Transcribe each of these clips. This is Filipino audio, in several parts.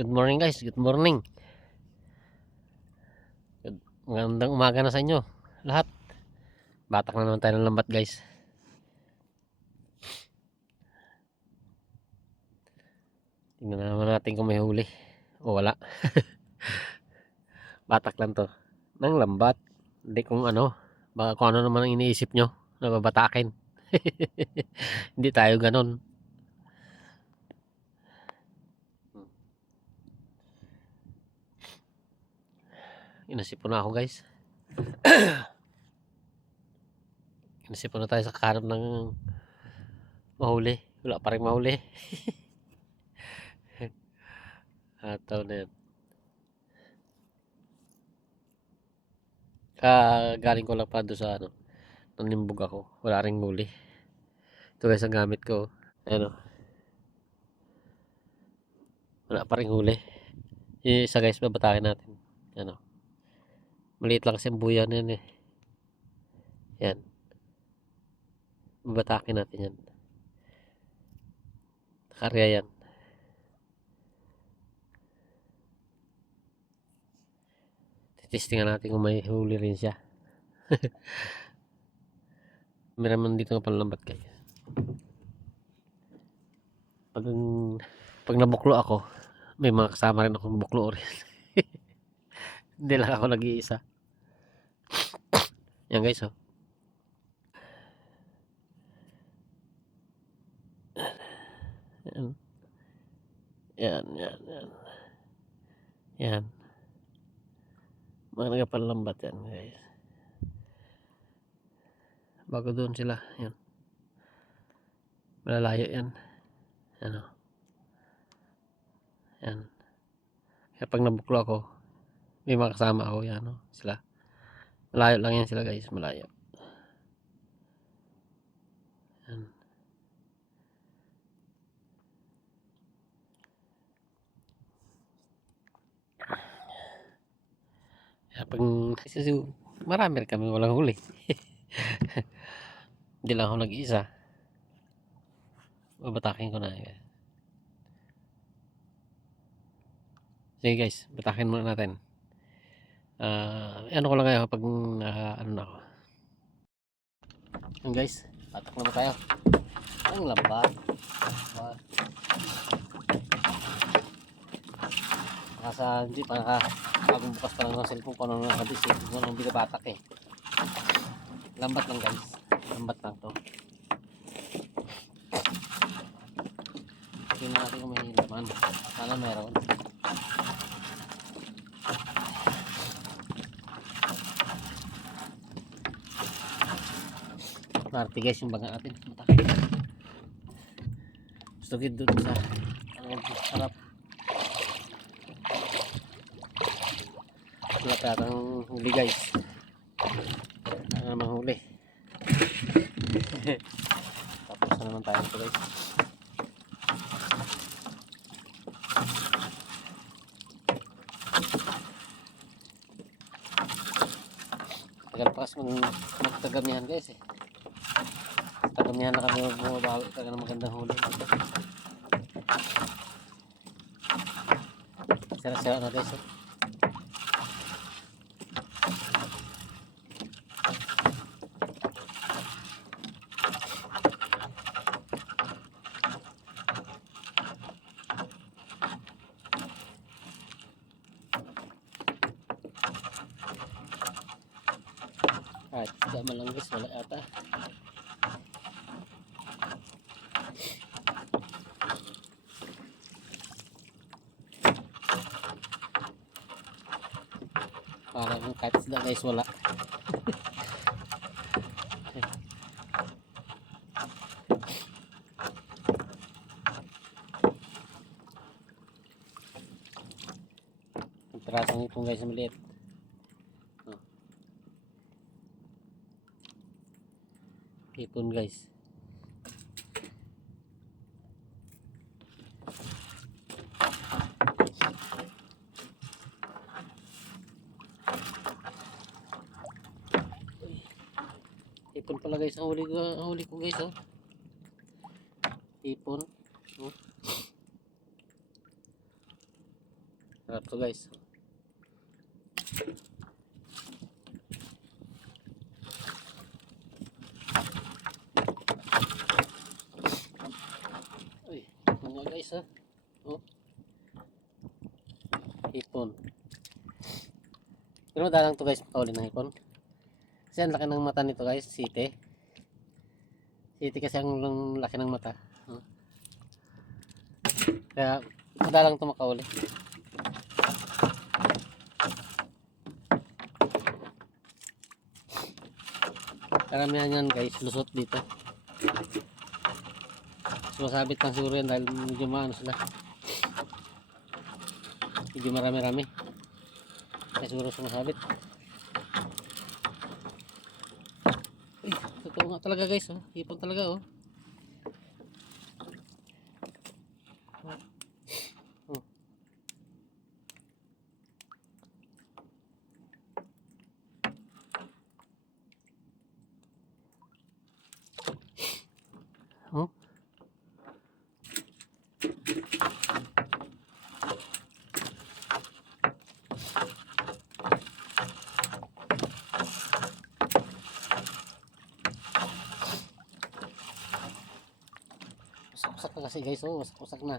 Good morning guys, good morning. Magandang umaga na sa inyo lahat. Batak na naman tayo ng lambat guys. Tingnan na naman natin kung may huli o wala. Batak lang to ng lambat. Hindi kung ano, baka kung ano naman ang iniisip nyo na babatakin. Hindi tayo ganon. Inasipon na ako guys. Inasipon na tayo sa kahanap ng mahuli. Wala pa rin mahuli. Ataw na yan. Galing ko lang pa doon sa ano, nanimbog ako. Wala ring huli. Ito guys ang gamit ko. Ano, wala pa ring huli. Yung isa guys, babatakin natin. Ano, maliit lang kasi ang buya na yan eh. Yan. Babatakin natin yan. Karya yan. Titistingan natin kung may huli rin siya. Meron dito ng panlambat guys. Pag nabuklo ako, may mga kasama rin akong buklo rin. Hindi lang ako nag-iisa. Yan guys oh. Yan. Yan. Yan. Mga nagapanlambat yan guys. Bago doon sila. Yan. Malalayo yan. Ano. Yan. Kaya pag nabuklo ako, may mga kasama ako yan oh. Sila. Malayo lang yan sila guys. Malayo. Yan. Kaya pag marami rin kami walang huli. Hindi lang ako nag-iisa. Babatakin ko na. Sige guys, batakin muna natin. Ano ko lang kayo pag ano na ako. Yan guys, batak naman tayo. Ang lambat. Sa hindi pa bagong bukas pa lang ng cellphone ko nung nakabis eh. Kung anong binabatak eh. Lambat lang guys. Lambat lang to. Tingnan natin kung may laman. Sana meron. Marti guys yung baga natin. Gusto gid doon sa harap. Wala pa yatang huli guys. Ano naman huli. Tapos na naman tayo ito guys. Tagal pa kasi magtagamihan guys eh. Tagamihan na kami bumabawi. Tagal na magandang huli. Sira-sira na guys eh. Kahit isda malanggis wala ata. Parang kahit isda guys wala. Ang pirasong ipong guys maliit. Ipon guys. Ipon pala guys ang huli ko guys oh. Ipon. Oh. Sarap to guys. Uy, mga guys ha. Oh, hipon. Pero madalang to guys makauli ng hipon. Kasi ang laki ng mata nito guys, site. Site kasi ang laki ng mata. Oh. Kaya madalang to makauli. Karamihan yan guys, lusot dito. Sumasabit lang siguro yan dahil medyo maano sila. Medyo marami-rami. Kaya siguro sumasabit. Uy, totoo nga talaga guys, oh. Hipon talaga, oh. Oh. Oh. Wasak-wasak na kasi guys, oh. Wasak-wasak na.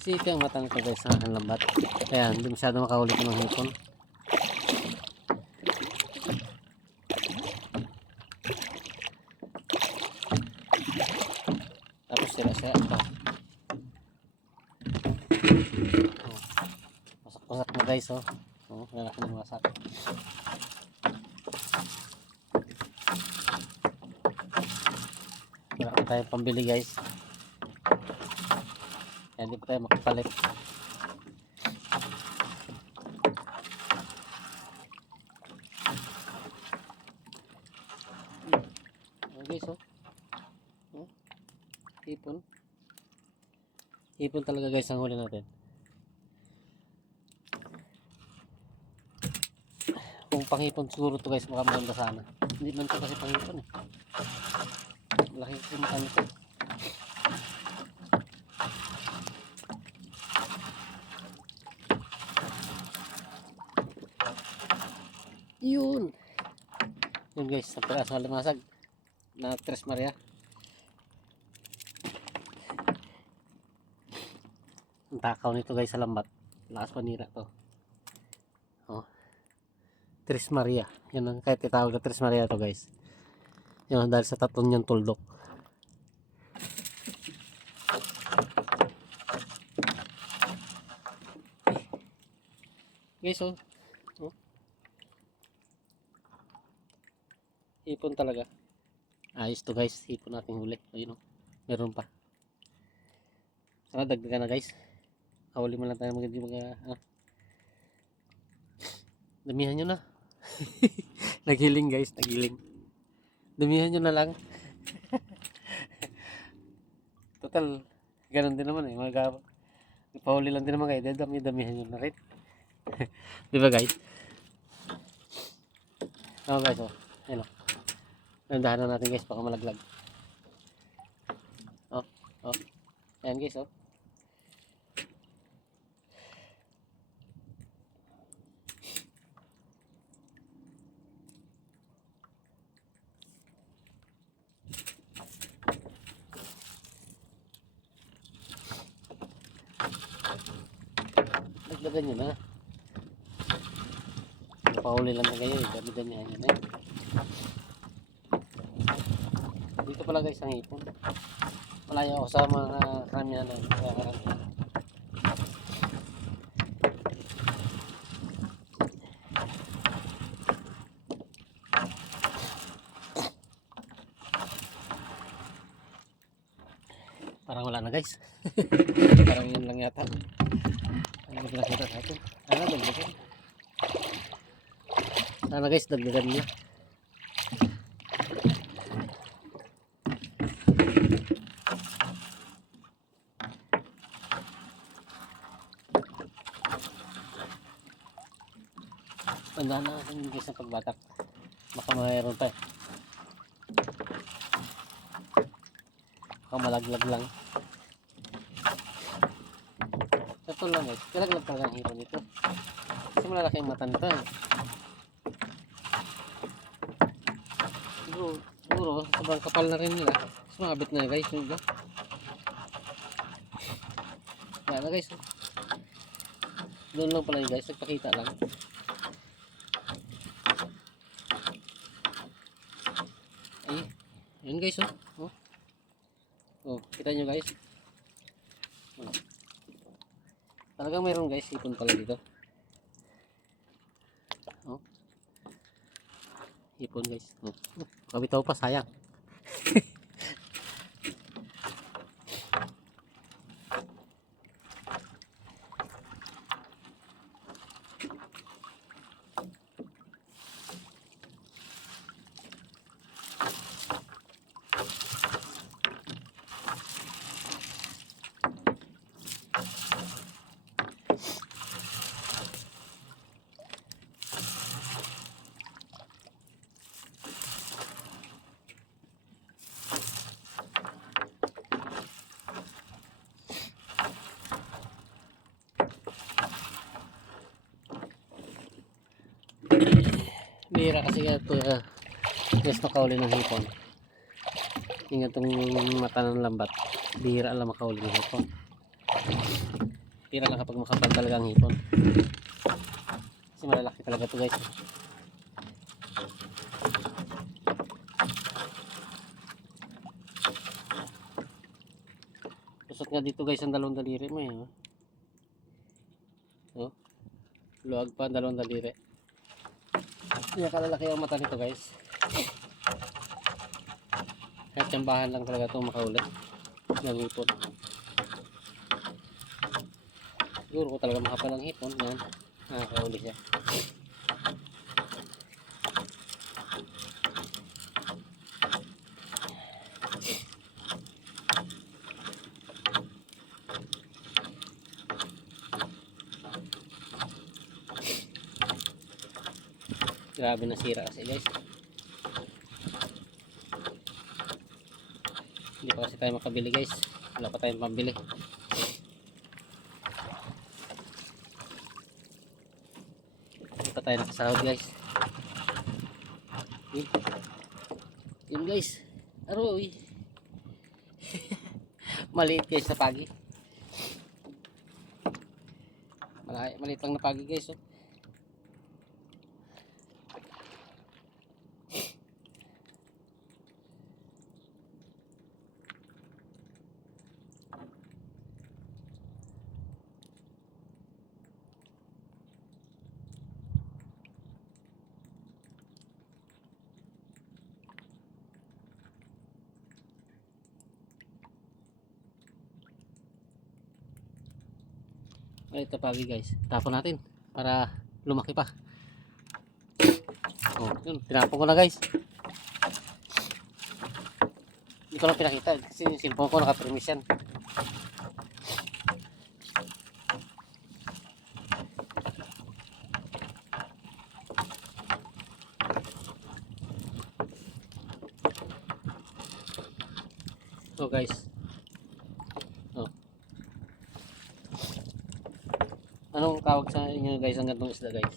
Site ang mata nito guys, ha? Ang lambat. Kaya hindi masyado makahuli ko ng hipon. Tapos sila ito. Oh. Wasak-wasak na guys, oh. Oh, lalaki ng wasak. Wala pa tayong pambili guys. Kaya hindi pa tayo makapalit. Oh guys, oh. Oh. Hipon. Hipon talaga guys ang huli natin. Kung panghipon siguro to guys, baka maganda sana. Hindi man to kasi panghipon eh. Malaki kasi mukha nito. Yun. Yun guys, sa piraso ng limasag na Tres Maria. Ang takaw nito guys sa lambat. Lakas panira to. Oh. Tres Maria. Yan ang kahit itawag na Tres Maria to guys. Yan dahil sa tatlong niyang tuldok. Guys, oh. Oh. Hipon talaga. Ayos to guys. Hipon nating huli. Ayun, oh. Meron pa. Sana dagdagan na guys. Huli mo lang tayo damihan nyo na. Naghiling guys. Naghiling. Damihan nyo na lang. Total. Ganun din naman eh. Ipahuli lang din naman kayo. Damihan nyo na rin. Diba guys? Oh guys, oh. Ayun, oh. Nandahan na natin guys, baka malaglag. Oh, oh. Ayan guys, oh. Dagdagan nyo na. Napahuli lang na kayo, dagdagan nyo na yun. Dito pala guys ang hipon. Malayo ako sa mga karamihan na karamihan. Parang wala na guys. Parang yun lang yata. Ano ba nakita sa atin? Dagdagan. Sana guys, dagdagan nyo. Tandaan na natin guys ng pagbatak. Baka mayroon pa eh. Baka malaglag lang. Sa ito lang guys, malaglag talaga ang hipon nito. Kasi malalaki ang mata nito eh. Siguro, sobrang kapal na rin nila. Mas makabit na guys. Yung yan na guys. Doon lang pala yun guys, nagpakita lang. Ay, yun guys oh. Oh, kita nyo guys. Oh. Talagang mayroon guys, hipon pala dito. Oh. Hipon guys. Oh. Kabitaw pa, sayang. Bihira kasi ito yes, makauli ng hipon. Yung itong mata ng lambat, bihira lang makauli ng hipon. Bihira lang kapag makapal talaga ang hipon. Kasi malalaki talaga ito guys. Kusot nga dito guys ang dalawang daliri mo eh. Oh. Luwag pa ang dalawang daliri. Kaya kalalaki ang mata nito guys. Kahit tsambahan lang talaga ito makaulit ng hipon. Siguro ko talaga makapal ang hipon. Yan, nakakauli siya. Grabe na sira kasi guys. Hindi pa kasi tayo makabili guys. Wala pa tayong pambili. Hindi pa tayo nakasahod guys. Yun guys. Aroy. Maliit guys na pagi. Maliit lang na pagi guys. Oh. Ito pagi guys, tapon natin para lumaki pa. Oh, yun, tinapon ko na guys. Hindi ko lang pinakita kasi yung cellphone ko naka-permis yan. So guys, oh. Anong tawag sa inyo guys ang gantong isda guys?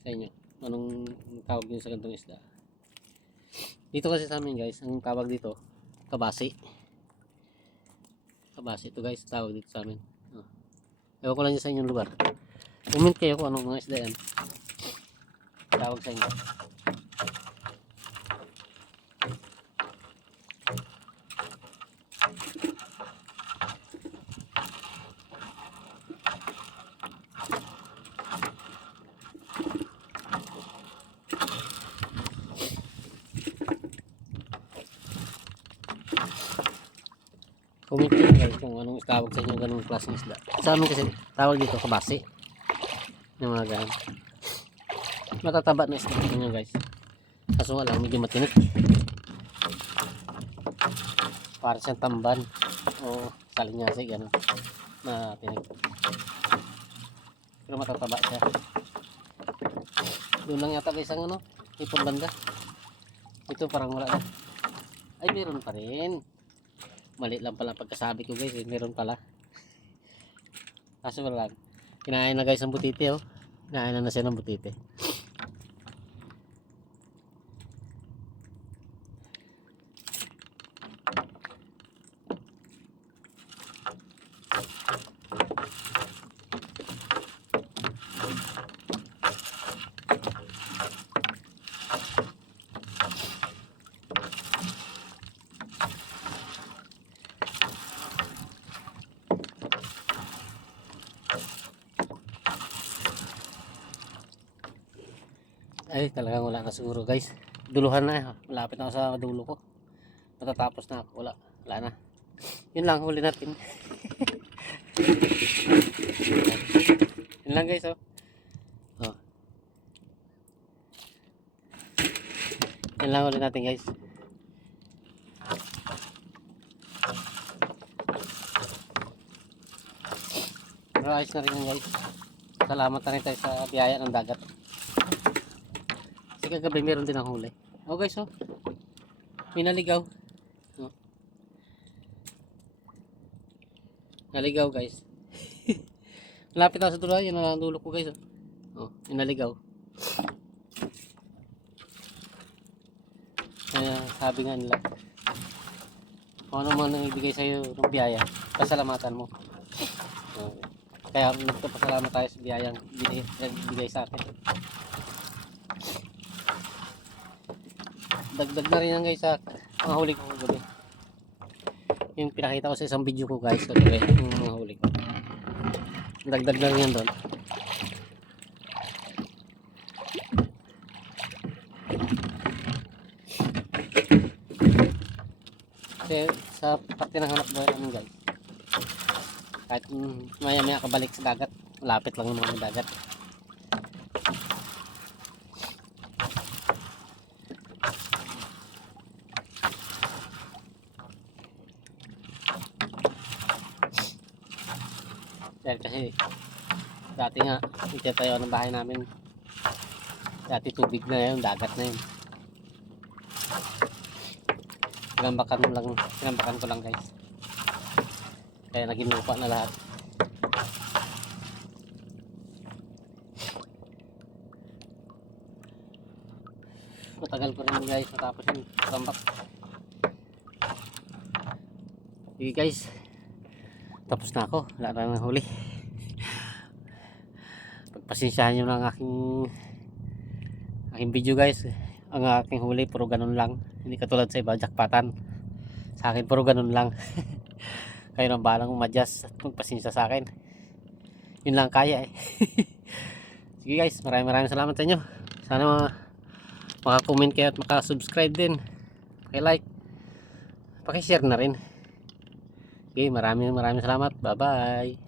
Sa inyo, anong tawag nyo sa gantong isda? Dito kasi sa amin guys, ang tawag dito, kabasi. Kabasi ito guys, tawag dito sa amin. Oh. Ewan ko lang sa inyong lugar. Comment kayo kung anong mga isda yan. Tawag sa inyo. Comment nyo guys kung anong tawag sa inyo ganung klaseng isda. Sa amin kasi tawag dito kabasi. Yung mga ganun. Matataba na isda nyo guys. Kaso nga lang medyo matinik. Para siyang tamban o salinyasi ganun. Matinik. Pero matataba siya. Doon lang yata guys ang ano, ipon banda. Ito parang wala na. Ay, meron pa rin. Mali lang pala pagkasabi ko guys, meron pala. Kaso wala lang. Kinain na guys ang butite oh. Kinain na siya ng butite. Ay, talagang wala na siguro guys. Duluhan na. Malapit na ako sa dulo ko. Matatapos na ako. Wala na. Yun lang, huli natin. Yun lang guys oh. Oh. Yun lang huli natin guys. Pero ayos na rin yun guys. Salamat na rin tayo sa biyaya ng dagat. Kasi kagabi meron din ang huli. Oh guys oh. May naligaw. Oh. Naligaw guys. Malapit ako sa dulo. Yun ang dulo ko guys oh. Oh, may naligaw. Kaya sabi nga nila, kung ano man ang ibigay sa'yo ng biyaya, pasalamatan mo. Oh. Kaya nagpapasalamat tayo sa biyayang binigay sa atin. Dagdag na rin yan guys sa mga huli ko kagabi. Yung pinakita ko sa isang video ko guys kagabi, yung mga huli ko. Dagdag na rin yan doon. Kasi sa parte ng hanap buhay namin guys, kahit maya maya kabalik sa dagat, malapit lang naman ang dagat. Dahil kasi dati nga itatayo ng bahay namin, dati tubig na yun, dagat na yun. Pinambakan ko lang guys, kaya naging lupa na lahat. Matagal ko rin guys matapos yung tambak. Sige guys, tapos na ako, wala na ng huli. Pagpasensyahan nyo ng aking video guys. Ang aking huli puro ganun lang, hindi katulad sa iba jackpotan. Sa akin puro ganun lang. Kayo nang balang umadjust at magpasensya sa akin. Yun lang kaya eh. Sige guys, maraming salamat sa inyo. Sana maka-comment kayo at maka-subscribe din, paki-like, paki-share na rin. Okay, maraming salamat. Bye bye.